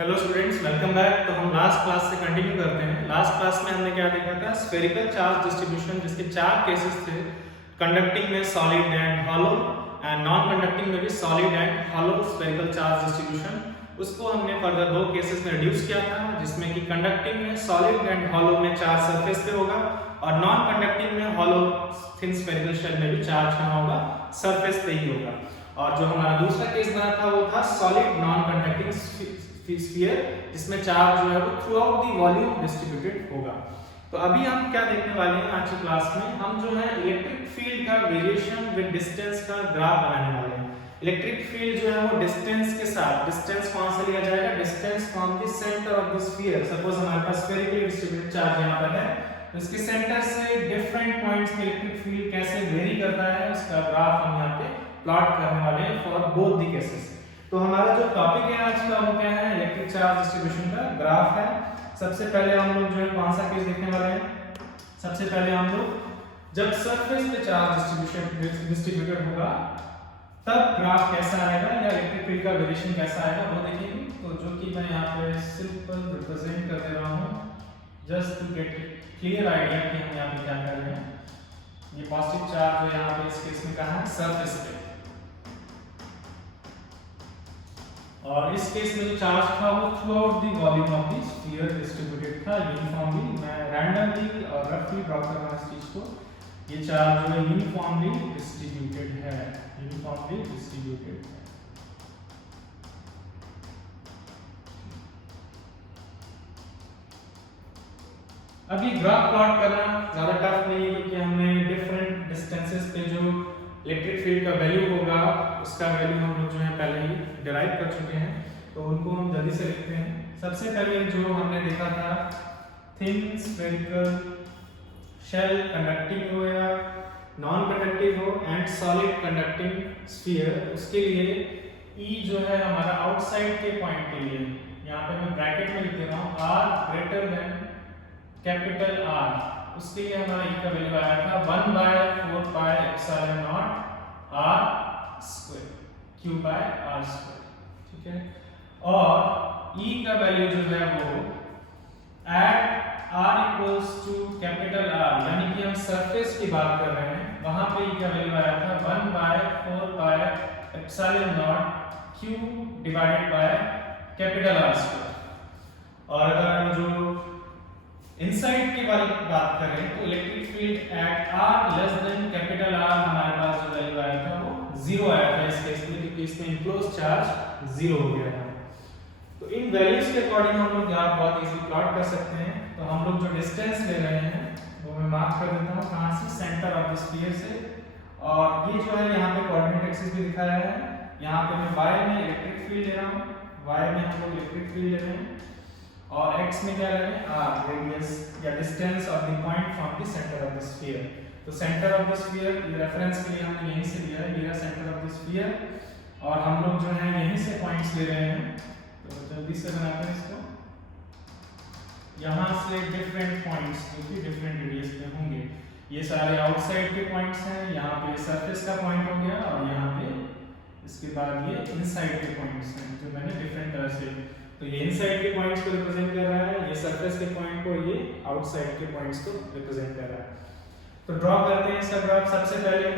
Hello students, welcome back. तो हम last class से कंटिन्यू करते हैं। लास्ट क्लास में हमने क्या देखा था? स्फेरिकल चार्ज डिस्ट्रीब्यूशन, जिसके चार केसेस थे। कंडक्टिंग में solid and hollow, and non conducting में भी solid and hollow spherical charge distribution. उसको हमने फर्दर दो केसेस में रिड्यूस किया था, जिसमें कि कंडक्टिंग में सॉलिड एंड हॉलो में चार्ज सरफेस पे होगा, और नॉन कंडक्टिंग में हॉलो थिन स्फेरिकल शेल में भी चार्ज कहाँ होगा? सरफेस पे ही होगा। और जो हमारा दूसरा केस बना था वो था सॉलिड नॉन कंडक्टिंग स्फीयर, जिसमें चार्ज जो है वो through out the volume distributed होगा। तो अभी हम क्या देखने वाले हैं आज की क्लास में? हम जो है इलेक्ट्रिक फील्ड का वेरिएशन विद डिस्टेंस का ग्राफ बनाने वाले हैं। इलेक्ट्रिक फील्ड जो है वो डिस्टेंस के साथ, डिस्टेंस कौन से लिया जाएगा? Distance from the centre of the sphere. Suppose हमारे पास स्फेरिकली डिस्ट्रीब्यूटेड चार्ज यहाँ पर है, तो इसके सेंटर से डिफरेंट पॉइंट्स में इलेक्ट्रिक फील्ड कैसे वेरी करता है, उसका ग्राफ हम यहाँ पे प्लॉट करने वाले हैं फॉर बोथ द केसेस। तो हमारा जो टॉपिक है आज का वो क्या है? इलेक्ट्रिक चार्ज डिस्ट्रीब्यूशन का ग्राफ है। सबसे पहले हम लोग जो है कौन सा केस देखने वाले हैं? सबसे पहले हम लोग जब सरफेस पे चार्ज डिस्ट्रीब्यूटेड होगा तब ग्राफ कैसा आएगा या इलेक्ट्रिक फील्ड का वेरिएशन कैसा आएगा वो देखेंगे। तो जो कि मैं यहाँ पे सिंपल रिप्रेजेंट कर दे रहा हूँ just to get clear idea कि हम यहाँ पे क्या कर रहे हैं। ये पॉजिटिव चार्ज जो यहाँ पे इस केस में कहाँ है? सरफेस पे। और इस केस में जो चार्ज था वो through out the volume of the sphere distributed था यूनिफॉर्मली। मैं रैंडमली और रफली ड्रॉ कर रहा हूं इस चीज को। ये चार्ज जो है यूनिफॉर्मली डिस्ट्रीब्यूटेड है, यूनिफॉर्मली डिस्ट्रीब्यूटेड है। अभी ग्राफ प्लॉट करना ज्यादा टफ नहीं है, क्योंकि हमने डिफरेंट डिस्टेंसेस पे जो इलेक्ट्रिक फील्ड का वैल्यू होगा उसका वैल्यू हम लोग जो है पहले ही डिराइव कर चुके हैं, तो उनको हम जल्दी से लिखते हैं। सबसे पहले जो हमने देखा था थिन स्फेरिकल शेल कंडक्टिंग हो या नॉन कंडक्टिव हो एंड सॉलिड कंडक्टिंग स्फीयर, उसके लिए E जो है हमारा आउटसाइड के पॉइंट के लिए, यहाँ पे मैं ब्रैकेट में लिख दे रहा हूँ R greater than capital R, उसके लिए हमारा E का वैल्यू आया था 1/4 pi epsilon naught R square Q by R square. ठीक है, और E का वैल्यू जो है वो at R equals to capital R, यानी कि हम सरफेस की बात कर रहे हैं, वहां पे E का वैल्यू आया था 1/4 pi epsilon not Q divided by capital R square. और अगर हम जो इनसाइड की वाली बात करें तो electric field at R less than capital R हमारे पास जो वैल्यू आया था वो 0 आया था इस केस में, क्योंकि इसमें इनक्लोज चार्ज 0 हो गया था। तो इन वैल्यूज के अकॉर्डिंग हम लोग यहाँ बहुत इजीली प्लॉट कर सकते हैं। तो हम लोग जो डिस्टेंस ले रहे हैं वो मैं मार्क कर देता हूँ कहाँ से? सेंटर ऑफ द स्फीयर से। और ये जो है यहाँ पे कोऑर्डिनेट एक्सिस भी दिखाया है, यहाँ पे मैं y में इलेक्ट्रिक फील्ड ले रहा हूँ, y में हम लोग इलेक्ट्रिक फील्ड ले रहे हैं, और x में क्या ले रहे हैं? r रेडियस या distance of the point from the centre of the sphere. तो सेंटर ऑफ द स्फीयर ये रेफरेंस के लिए हमने यहीं से लिया है, ये है सेंटर ऑफ द स्फीयर, और हम लोग जो है यहीं से पॉइंट्स ले रहे हैं। तो जल्दी से बनाते हैं इसको। यहाँ से डिफरेंट पॉइंट्स जो कि डिफरेंट रेडियस पे होंगे, ये सारे आउटसाइड के पॉइंट्स हैं। यहाँ पे सरफेस का पॉइंट हो गया, और यहाँ पे इसके बाद ये इनसाइड के पॉइंट्स हैं जो मैंने डिफरेंट कलर से, तो ये इनसाइड के पॉइंट्स को रिप्रेजेंट कर रहा है, ये सरफेस के पॉइंट को, ये आउटसाइड के पॉइंट्स को रिप्रेजेंट कर रहा है। तो ड्रॉ करते हैं इसका ग्राफ। सबसे पहले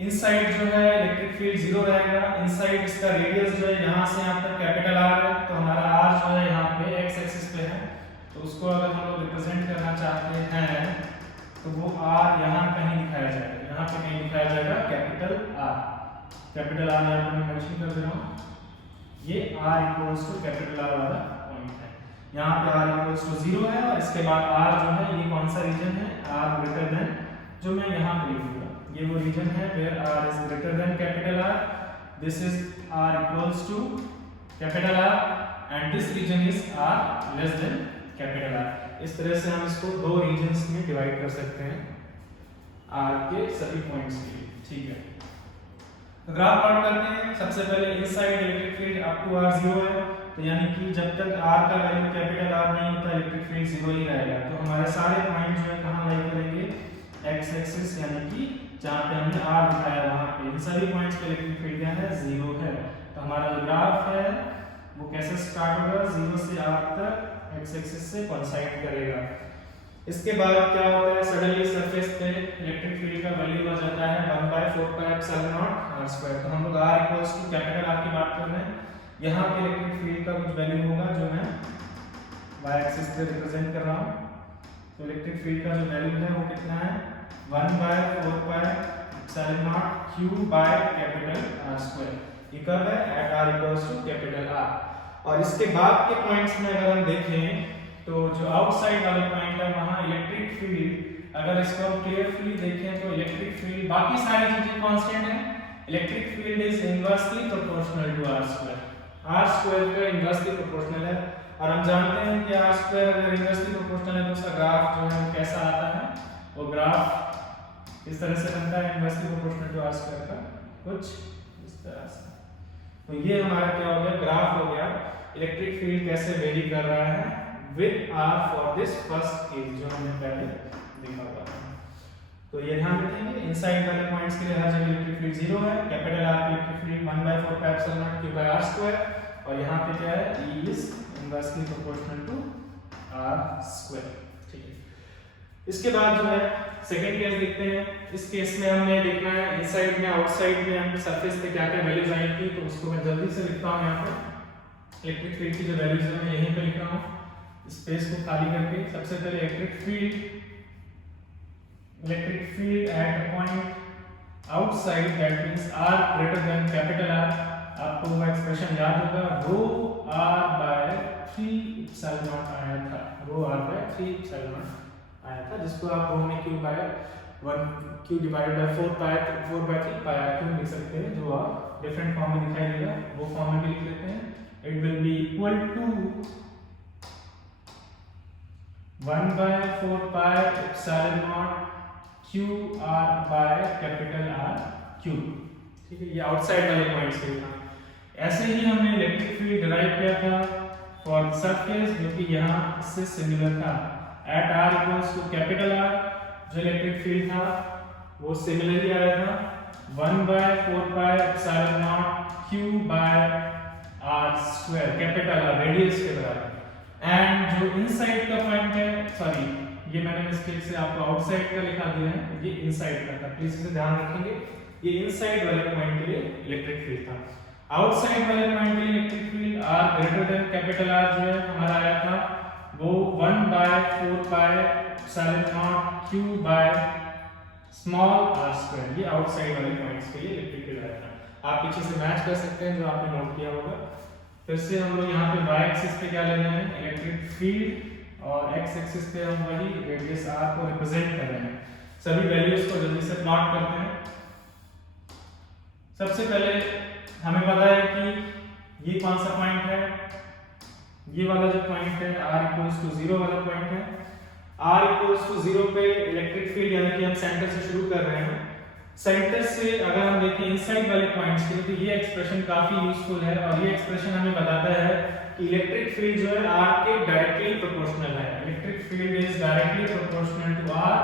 इनसाइड जो है इलेक्ट्रिक फील्ड 0 रहेगा। इनसाइड इसका रेडियस जो है यहाँ से यहाँ तक कैपिटल R है, तो हमारा R जो है यहाँ पे x एक्सिस पे है, तो उसको अगर हम लोग रिप्रेजेंट करना चाहते हैं तो वो R यहाँ कहीं दिखाया जाएगा, यहाँ पे कहीं दिखाया जाएगा कैपिटल R। कैपिटल R यहाँ पे मैं मेंशन कर दे रहा हूँ, ये R equals to capital R वाला पॉइंट है। यहाँ पे R इक्वल्स टू 0 है, और इसके बाद R जो है ये कौन सा रीजन है? R ग्रेटर देन, जो मैं यहाँ पे लिखूंगा ये वो रीजन है where R is greater than capital R। This is R equals to capital R and this region is R less than capital R। इस तरह से हम इसको दो रीजन्स में डिवाइड कर सकते हैं R के सभी पॉइंट्स के लिए। ठीक है, तो ग्राफ प्लॉट करते हैं। सबसे पहले inside electric field up to R 0 है, तो यानी कि जब तक R का वैल्यू कैपिटल R नहीं होता इलेक्ट्रिक फील्ड 0 ही रहेगा। तो हमारे सारे पॉइंट जो है कहाँ लाई करेंगे? x एक्सिस, यानी कि जहाँ पे हमने R दिखाया वहाँ पे इन सभी पॉइंट्स पे इलेक्ट्रिक फील्ड क्या है? 0 है। तो हमारा जो ग्राफ है एक्सिस स्टार्ट होगा 0 से r तक x एक्सिस से कोइंसाइड करेगा। इसके बाद क्या होता है, सडनली सरफेस पे इलेक्ट्रिक फील्ड का वैल्यू आ जाता है 1/4πε0r²। तो हम लोग r equals to capital R की बात कर रहे हैं। यहाँ पे इलेक्ट्रिक फील्ड का कुछ वैल्यू होगा जो मैं y एक्सिस पे रिप्रेजेंट कर रहा हूँ। तो इलेक्ट्रिक फील्ड का जो वैल्यू है वो कितना है 1/4πε0q/R²। ये कब है at r equals to capital R। और इसके बाद के पॉइंट्स में अगर हम देखें तो जो आउटसाइड वाले पॉइंट है वहां इलेक्ट्रिक फील्ड, अगर इसको हम केयरफुली देखें तो इलेक्ट्रिक फील्ड बाकी सारी चीजें कांस्टेंट है, electric field is inversely proportional to r²। r² का इनवर्सली प्रोपोर्शनल है और हम जानते हैं कि r² अगर इनवर्सली प्रोपोर्शनल है तो उसका ग्राफ जो है वो कैसा आता है, वो ग्राफ इस तरह से बनता है इनवर्सली प्रोपोर्शनल टू r² का, कुछ इस तरह से। तो ये हमारा क्या हो गया, ग्राफ हो गया इलेक्ट्रिक फील्ड कैसे वेरी कर रहा है with r for this first case जो हमने पहले देखा हुआ था। तो ये ध्यान रखेंगे इनसाइड वाले पॉइंट्स के लिए हर जगह इलेक्ट्रिक फील्ड 0 है, कैपिटल R की इलेक्ट्रिक फील्ड 1/4πε0q/r²। और यहाँ पे क्या है, E is inversely proportional to r²। ठीक है, इसके बाद जो है सेकंड केस देखते हैं। इस केस में हमने देखना है इनसाइड में आउटसाइड में हम सरफेस पे क्या क्या वैल्यूज आएंगी। तो उसको मैं जल्दी से लिखता हूँ। यहाँ पे इलेक्ट्रिक फील्ड की जो वैल्यूज है मैं यहीं पे लिख रहा हूँ स्पेस को खाली करके। सबसे पहले electric field at a point outside that means r greater than capital R। आपको वो एक्सप्रेशन याद होगा रो r/3ε0 आया था, रो r/3ε0 आया था, जिसको आप रो में q डिवाइडेड बाय 4/3πr³ लिख सकते हैं, जो आप डिफरेंट फॉर्म में दिखाई देगा वो फॉर्म में भी लिख लेते हैं। It will be equal to 1/4πε0qr/R³। ठीक है, ये आउटसाइड वाले पॉइंट्स के लिए था। ऐसे ही हमने इलेक्ट्रिक फील्ड डिराइव किया था फॉर सरफेस जो कि यहाँ इससे सिमिलर था at r equals to capital R। जो इलेक्ट्रिक फील्ड था वो सिमिलरली आया था 1/4πε0q/r², कैपिटल R रेडियस के बराबर। एंड जो इनसाइड का पॉइंट है, सॉरी ये मैंने मिस्टेक से आपको आउटसाइड का लिखा दिया है, ये इनसाइड का था, प्लीज इसे ध्यान रखेंगे। ये इनसाइड वाले पॉइंट के लिए इलेक्ट्रिक फील्ड था। आउटसाइड वाले पॉइंट के लिए electric field r greater than capital R जो है हमारा आया था वो 1/4πε0q/r²। ये आउटसाइड वाले पॉइंट्स के लिए इलेक्ट्रिक फील्ड आया था। आप पीछे से मैच कर सकते हैं जो आपने नोट किया होगा। फिर से हम लोग यहाँ पे y एक्सिस पे क्या ले रहे हैं, इलेक्ट्रिक फील्ड, और x एक्सिस पे हम वही रेडियस r को रिप्रेजेंट कर रहे हैं। सभी वैल्यूज को जल्दी से प्लॉट करते हैं। सबसे पहले हमें पता है कि ये कौन सा पॉइंट है, ये वाला जो पॉइंट है r इक्वल्स टू 0 वाला पॉइंट है। r इक्वल्स टू 0 पे इलेक्ट्रिक फील्ड यानी कि हम सेंटर से शुरू कर रहे हैं। सेंटर से अगर हम देखें इनसाइड वाले पॉइंट्स के लिए तो ये एक्सप्रेशन काफी यूजफुल है और ये एक्सप्रेशन हमें बताता है कि इलेक्ट्रिक फील्ड जो है r के डायरेक्टली प्रोपोर्शनल है। Electric field is directly proportional to r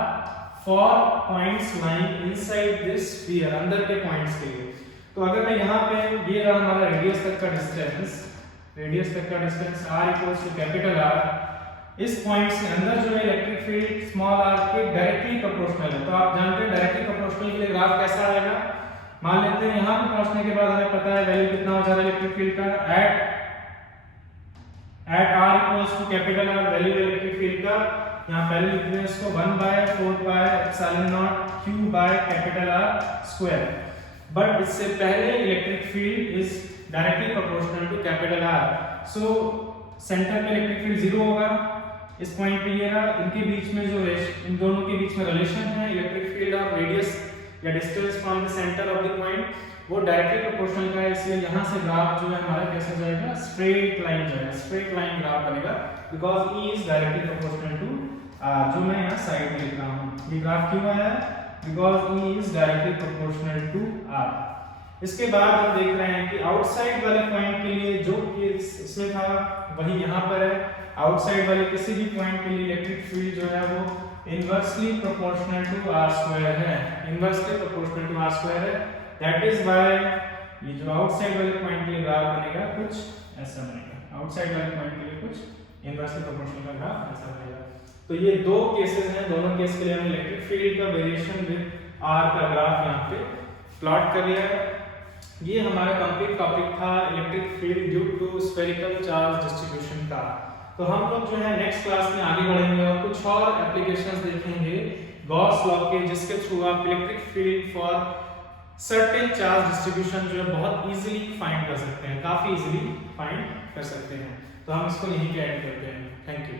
for points lying inside this sphere, अंदर के पॉइंट्स के लिए। तो अगर मैं यहाँ पे ये रहा हमारा रेडियस तक का distance r equals to capital R, इस पॉइंट से अंदर जो है इलेक्ट्रिक फील्ड स्मॉल r के डायरेक्टली प्रोपोर्शनल है। तो आप जानते हैं डायरेक्टली प्रोपोर्शनल के लिए ग्राफ कैसा आएगा। मान लेते हैं यहाँ पे पहुंचने के बाद हमें पता है वैल्यू कितना हो जाएगा इलेक्ट्रिक फील्ड का at r equals to capital R। Value electric field का यहाँ पहले लिखते हैं इसको 1/4πε0q/R²। बट इससे पहले electric field is directly proportional to capital R। So centre पे इलेक्ट्रिक फील्ड 0 होगा, इस पॉइंट पे ये रहा, इनके बीच में जो इन दोनों के बीच में रिलेशन है इलेक्ट्रिक फील्ड और रेडियस या distance from the centre of the point वो डायरेक्टली प्रोपोर्शनल का है। इसलिए यहाँ से ग्राफ जो है हमारा कैसे जाएगा, स्ट्रेट लाइन जाएगा, स्ट्रेट लाइन ग्राफ बनेगा because E is directly proportional to R, जो मैं यहाँ साइड में लिख रहा हूँ। ये ग्राफ क्यों आया, because E is directly proportional to R। इसके बाद हम देख रहे हैं कि आउटसाइड वाले पॉइंट के लिए जो केस इसमें था वही यहाँ पर है। आउटसाइड वाले किसी भी पॉइंट के लिए इलेक्ट्रिक फील्ड जो है वो इनवर्सली प्रोपोर्शनल टू r² है, इनवर्सली प्रोपोर्शनल टू r² है। दैट इज व्हाई ये जो आउटसाइड वाले पॉइंट के लिए ग्राफ बनेगा कुछ ऐसा बनेगा। आउटसाइड वाले पॉइंट के लिए कुछ इनवर्सली प्रोपोर्शनल का ग्राफ ऐसा बनेगा। तो ये दो केसेस हैं, दोनों केस के लिए हमने इलेक्ट्रिक फील्ड का वेरिएशन विद आर का ग्राफ यहाँ पे प्लॉट कर लिया है। ये हमारा कंप्लीट टॉपिक था electric field due to spherical charge distribution का। तो हम लोग जो है नेक्स्ट क्लास में आगे बढ़ेंगे और कुछ और एप्लीकेशंस देखेंगे गॉस लॉ के, जिसके थ्रू आप electric field for certain charge distribution जो है बहुत इजीली फाइंड कर सकते हैं, काफी इजीली फाइंड कर सकते हैं। तो हम इसको यहीं पे ऐड करते हैं। Thank you.